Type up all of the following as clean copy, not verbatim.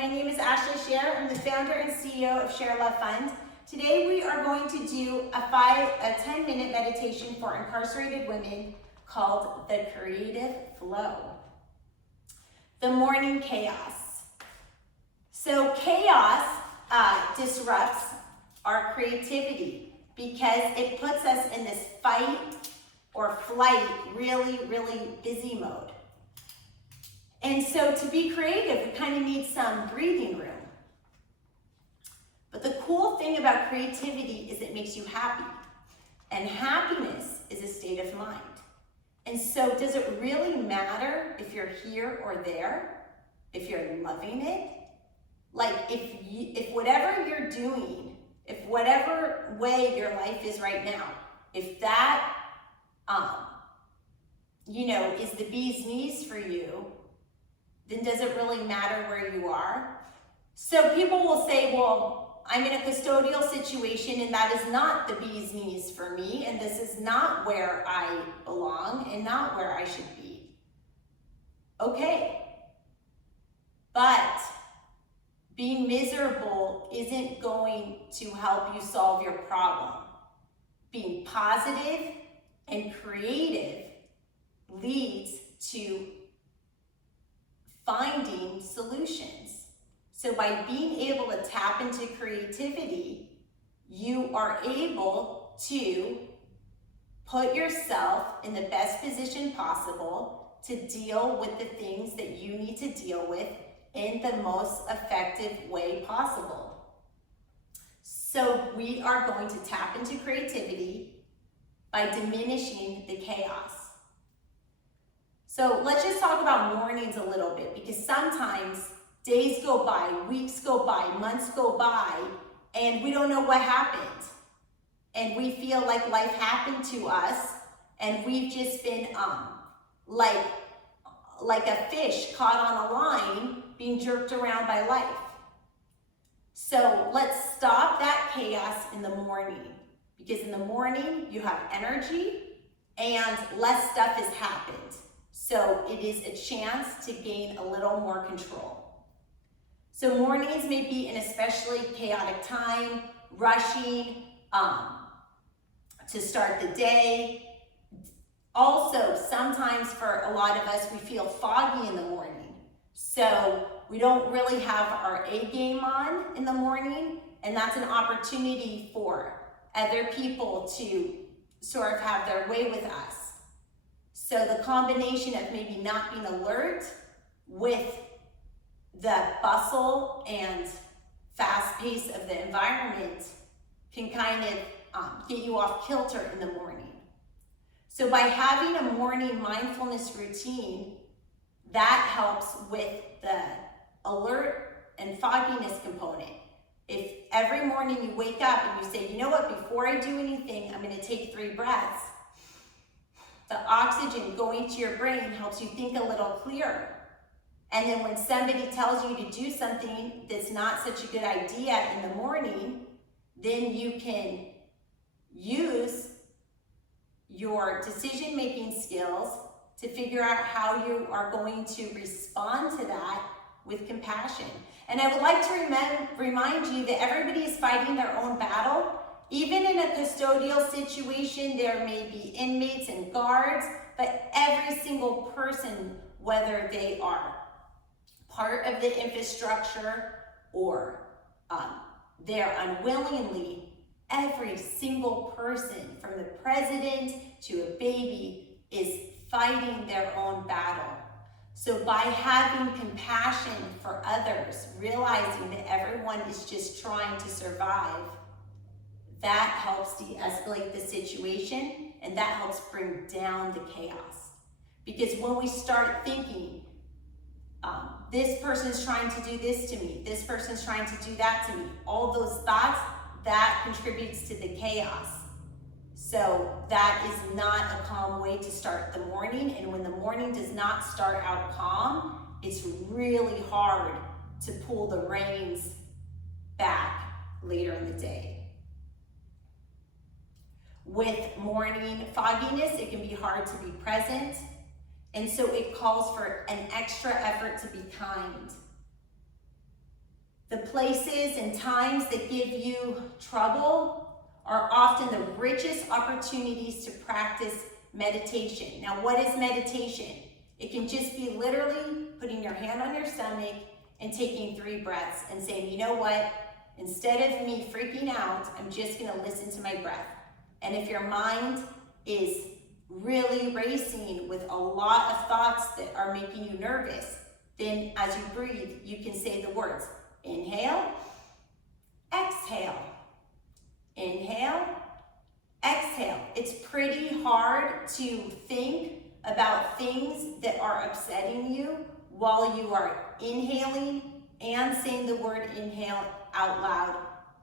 My name is Ashley Scher. I'm the founder and CEO of Share Love Fund. Today we are going to do a 10-minute meditation for incarcerated women called the Creative Flow. The morning chaos. So chaos disrupts our creativity because it puts us in this fight or flight, really busy mode. And so to be creative, we kind of need some breathing room. But the cool thing about creativity is it makes you happy. And happiness is a state of mind. And so does it really matter if you're here or there? If you're loving it? Like if whatever you're doing, if whatever way your life is right now, if that, is the bee's knees for you, then does it really matter where you are? So people will say, well, I'm in a custodial situation and that is not the bee's knees for me, and this is not where I belong and not where I should be. Okay, but being miserable isn't going to help you solve your problem. Being positive and creative leads to finding solutions. So by being able to tap into creativity, you are able to put yourself in the best position possible to deal with the things that you need to deal with in the most effective way possible. So we are going to tap into creativity by diminishing the chaos. So let's just talk about mornings a little bit, because sometimes days go by, weeks go by, months go by, and we don't know what happened. And we feel like life happened to us, and we've just been like a fish caught on a line being jerked around by life. So let's stop that chaos in the morning, because in the morning you have energy and less stuff has happened. So it is a chance to gain a little more control. So mornings may be an especially chaotic time, rushing to start the day. Also, sometimes for a lot of us, we feel foggy in the morning. So we don't really have our A game on in the morning, and that's an opportunity for other people to sort of have their way with us. So the combination of maybe not being alert with the bustle and fast pace of the environment can kind of get you off kilter in the morning. So by having a morning mindfulness routine, that helps with the alert and fogginess component. If every morning you wake up and you say, you know what, before I do anything, I'm going to take 3 breaths, the oxygen going to your brain helps you think a little clearer. And then when somebody tells you to do something that's not such a good idea in the morning, then you can use your decision-making skills to figure out how you are going to respond to that with compassion. And I would like to remind you that everybody is fighting their own battle. Even in a custodial situation, there may be inmates and guards, but every single person, whether they are part of the infrastructure or they're unwillingly, every single person, from the president to a baby, is fighting their own battle. So by having compassion for others, realizing that everyone is just trying to survive, that helps de-escalate the situation, and that helps bring down the chaos. Because when we start thinking, this person's trying to do this to me, this person's trying to do that to me, all those thoughts, that contributes to the chaos. So that is not a calm way to start the morning, and when the morning does not start out calm, it's really hard to pull the reins back later in the day. With morning fogginess, it can be hard to be present, and so it calls for an extra effort to be kind. The places and times that give you trouble are often the richest opportunities to practice meditation. Now, what is meditation? It can just be literally putting your hand on your stomach and taking 3 breaths and saying, you know what? Instead of me freaking out, I'm just gonna listen to my breath. And if your mind is really racing with a lot of thoughts that are making you nervous, then as you breathe, you can say the words, inhale, exhale, inhale, exhale. It's pretty hard to think about things that are upsetting you while you are inhaling and saying the word inhale out loud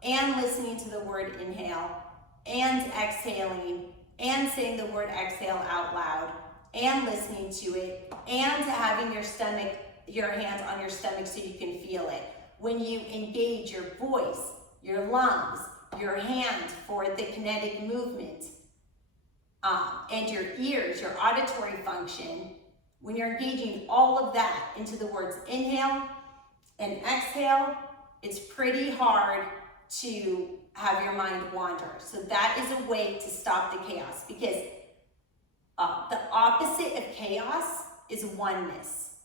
and listening to the word inhale and exhaling and saying the word exhale out loud and listening to it and having your hands on your stomach so you can feel it. When you engage your voice, your lungs, your hand for the kinetic movement, and your ears, your auditory function, when you're engaging all of that into the words inhale and exhale, it's pretty hard to have your mind wander. So that is a way to stop the chaos, because the opposite of chaos is oneness,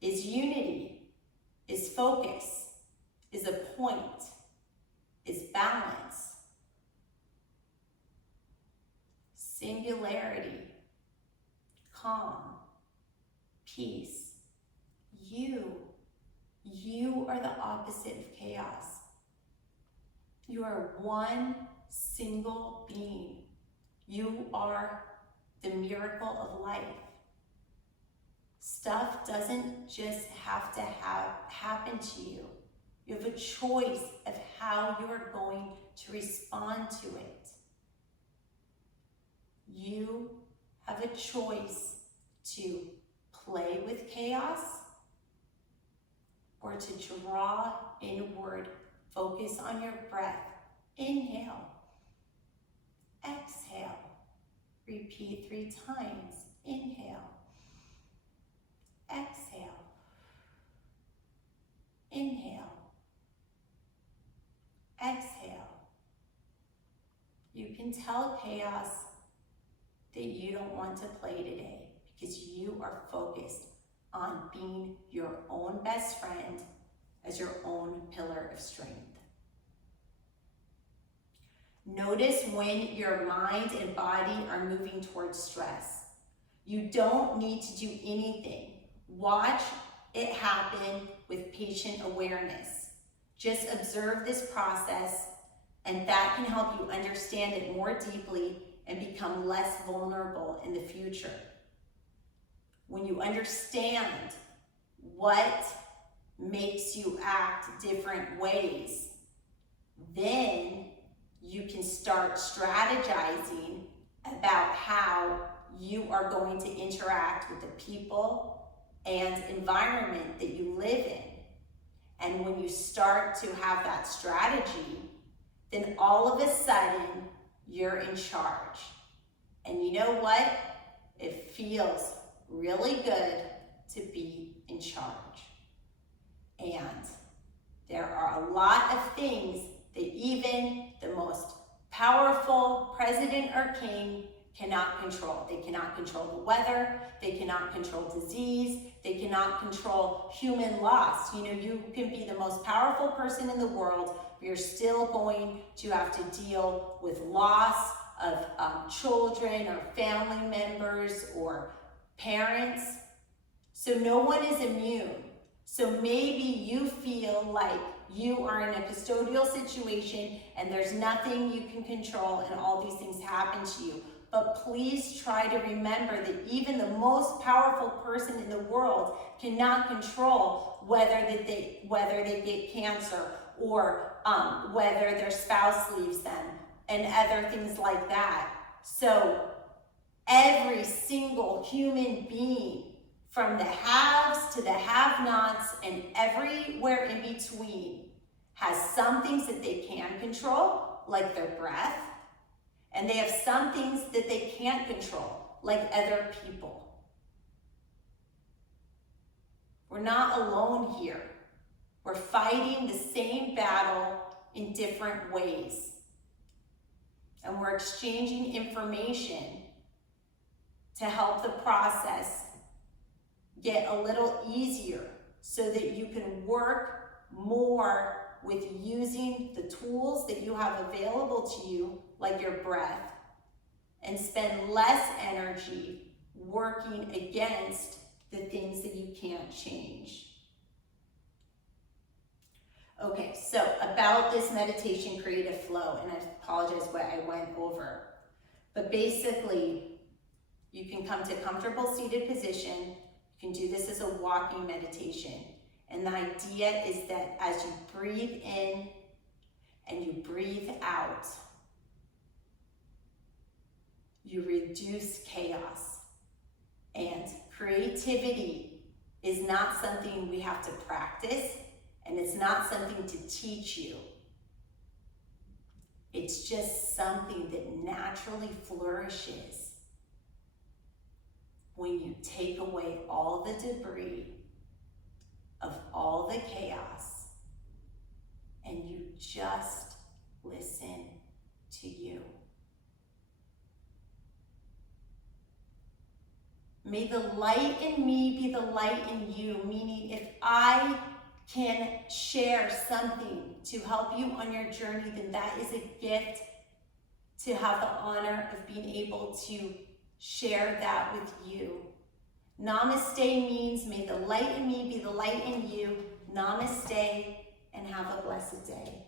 is unity, is focus, is a point, is balance, singularity, calm, peace. You are the opposite of chaos. You are one single being. You are the miracle of life. Stuff doesn't just have to happen to you. You have a choice of how you are going to respond to it. You have a choice to play with chaos or to draw inward. Focus on your breath. Inhale. Exhale. Repeat 3 times. Inhale. Exhale. Inhale. Exhale. You can tell chaos that you don't want to play today because you are focused on being your own best friend as your own pillar of strength. Notice when your mind and body are moving towards stress. You don't need to do anything. Watch it happen with patient awareness. Just observe this process, and that can help you understand it more deeply and become less vulnerable in the future. When you understand what makes you act different ways, then you can start strategizing about how you are going to interact with the people and environment that you live in. And when you start to have that strategy, then all of a sudden you're in charge. And you know what? It feels really good to be in charge. And there are a lot of things that even the most powerful president or king cannot control. They cannot control the weather, they cannot control disease, they cannot control human loss. You know, you can be the most powerful person in the world, but you're still going to have to deal with loss of children or family members or parents. So no one is immune. So maybe you feel like you are in a custodial situation and there's nothing you can control and all these things happen to you. But please try to remember that even the most powerful person in the world cannot control whether they get cancer or whether their spouse leaves them and other things like that. So every single human being, from the haves to the have-nots and everywhere in between, has some things that they can control, like their breath, and they have some things that they can't control, like other people. We're not alone here. We're fighting the same battle in different ways. And we're exchanging information to help the process get a little easier so that you can work more with using the tools that you have available to you, like your breath, and spend less energy working against the things that you can't change. Okay, so about this meditation creative flow, and I apologize what I went over, but basically you can come to a comfortable seated position. You can do this as a walking meditation. And the idea is that as you breathe in and you breathe out, you reduce chaos. And creativity is not something we have to practice, and it's not something to teach you. It's just something that naturally flourishes when you take away all the debris of all the chaos and you just listen to you. May the light in me be the light in you, meaning if I can share something to help you on your journey, then that is a gift to have the honor of being able to share that with you. Namaste means may the light in me be the light in you. Namaste, and have a blessed day.